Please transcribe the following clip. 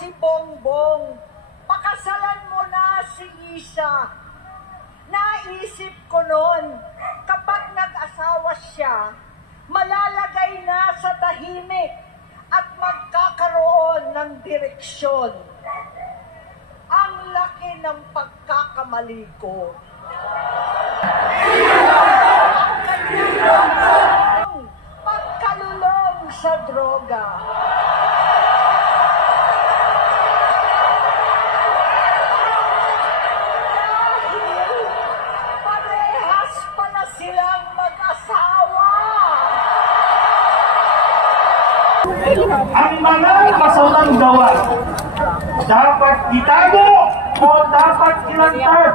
si Bongbong, pakasalan mo na si Isa. Naisip ko noon, kapag nag-asawa siya, malalagay na sa tahimik at magkakaroon ng direksyon. Ang laki ng pagkakamali ko. Pagkalulong sa droga. Dahil parehas pala silang mag-asawa. Ang mga kasalang gawa dapat itago o dapat ilantad.